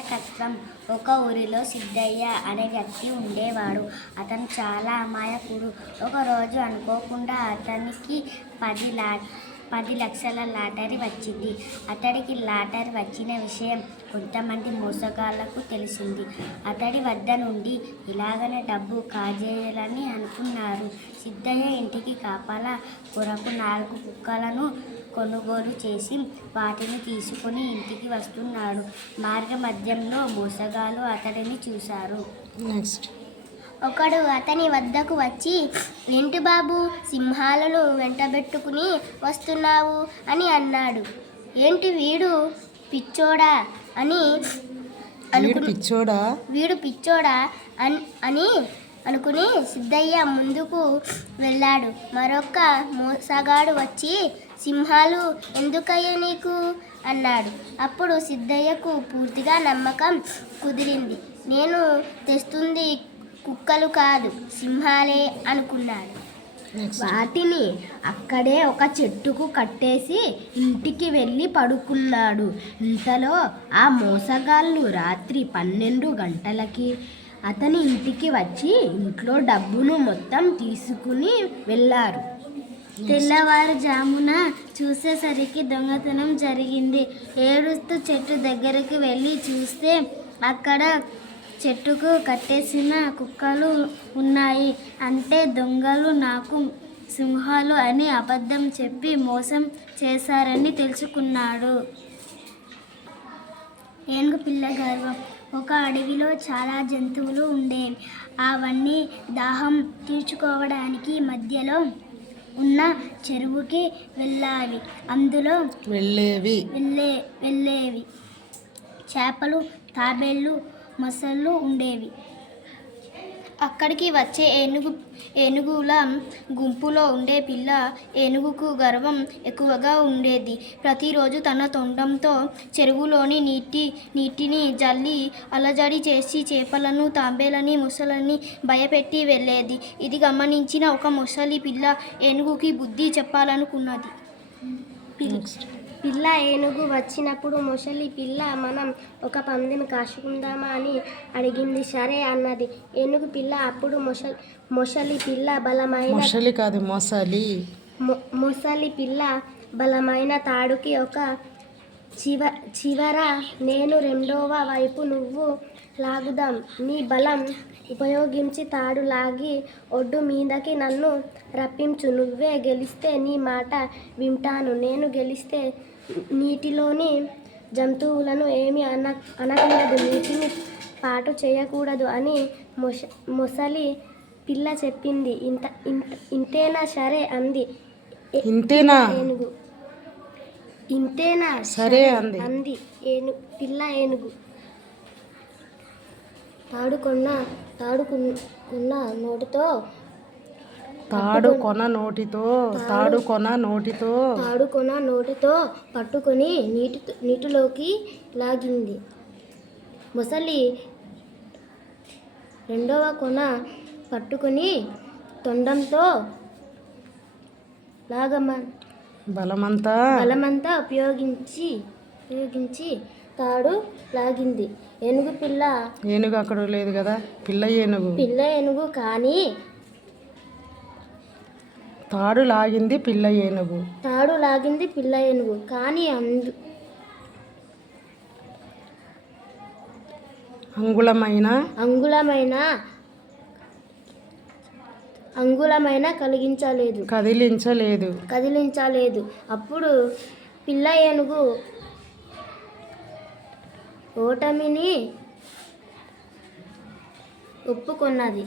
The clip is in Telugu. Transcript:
కష్టం. ఒక ఊరిలో సిద్ధయ్య అనే వ్యక్తి ఉండేవాడు. అతను చాలా అమాయకుడు. ఒకరోజు అనుకోకుండా అతనికి 10 లక్షల లాటరీ వచ్చింది. అతడికి లాటరీ వచ్చిన విషయం కొంతమంది మోసగాళ్లకు తెలిసింది. అతడి వద్ద నుండి ఇలాగనే డబ్బు కాజేయాలని అనుకున్నారు. సిద్ధయ్య ఇంటికి కాపలా కొరకు 4 కుక్కలను కొనుగోలు చేసి వాటిని తీసుకుని ఇంటికి వస్తున్నాడు. మార్గ మధ్యంలో మోసగాళ్ళు అతడిని చూశారు. ఒకడు అతని వద్దకు వచ్చి, "ఏంటి బాబు, సింహాలను వెంటబెట్టుకుని వస్తున్నావు?" అని అన్నాడు. "ఏంటి వీడు పిచ్చోడా అని అనుకుని సిద్ధయ్య ముందుకు వెళ్ళాడు. మరొక మోసగాడు వచ్చి, "సింహాలు ఎందుకయ్యా నీకు?" అన్నాడు. అప్పుడు సిద్ధయ్యకు పూర్తిగా నమ్మకం కుదిరింది. నేను తెస్తుంది కుక్కలు కాదు, సింహాలే అనుకున్నాడు. వాటిని అక్కడే ఒక చెట్టుకు కట్టేసి ఇంటికి వెళ్ళి పడుకున్నాడు. ఇంతలో ఆ మోసగాళ్ళు రాత్రి 12 గంటలకి అతని ఇంటికి వచ్చి ఇంట్లో డబ్బును మొత్తం తీసుకుని వెళ్ళారు. తెల్లవారుజామున చూసేసరికి దొంగతనం జరిగింది. ఏడుస్తూ చెట్టు దగ్గరికి వెళ్ళి చూస్తే అక్కడ చెట్టుకు కట్టేసిన కుక్కలు ఉన్నాయి. అంటే దొంగలు నాకు సింహాలు అని అబద్ధం చెప్పి మోసం చేశారని తెలుసుకున్నాడు. ఏనుగు పిల్ల గర్వం. ఒక అడవిలో చాలా జంతువులు ఉండేవి. అవన్నీ దాహం తీర్చుకోవడానికి మధ్యలో ఉన్న చెరువుకి వెళ్ళేవి. అందులో వెళ్ళేవి చేపలు, తాబేళ్లు, మొసళ్ళు ఉండేవి. అక్కడికి వచ్చే ఏనుగుల గుంపులో ఉండే పిల్ల ఏనుగుకు గర్వం ఎక్కువగా ఉండేది. ప్రతిరోజు తన తొండంతో చెరువులోని నీటిని జల్లి అలజడి చేసి చేపలను, తాబేళ్ళని, మొసళ్ళని భయపెట్టి వెళ్ళేది. ఇది గమనించిన ఒక మొసలి పిల్ల ఏనుగుకి బుద్ధి చెప్పాలనుకున్నది. పిల్ల ఏనుగు వచ్చినప్పుడు మొసలి పిల్ల, "మనం ఒక పందెం కాసుకుందామా?" అని అడిగింది. సరే అన్నది ఏనుగు పిల్ల. అప్పుడు మొసలి పిల్ల బలమైన తాడుకి ఒక చివర నేను, రెండవ వైపు నువ్వు లాగుదాం. నీ బలం ఉపయోగించి తాడు లాగి ఒడ్డు మీదకి నన్ను రప్పించు. నువ్వే గెలిస్తే నీ మాట వింటాను. నేను గెలిస్తే నీటిలోని జంతువులను ఏమీ అనకూడదు, నీటిని పాటు చేయకూడదు అని మొసలి పిల్ల చెప్పింది. ఇంతేనా? సరే అంది ఏనుగు. ఇంతేనా సరే అంది పిల్ల ఏనుగు. తాడుకొన నోటితో పట్టుకొని నీటిలోకి లాగింది. మొసలి రెండవ కొన పట్టుకొని తొండంతో బలమంతా ఉపయోగించి తాడు లాగింది. ఏనుగు అక్కడ లేదు కదా, పిల్ల ఏనుగు కానీ తాడు లాగింది పిల్ల ఏనుగు కానీ అంగుళమైన కదిలించలేదు. అప్పుడు పిల్ల ఏనుగు ఓటమిని ఒప్పుకున్నది.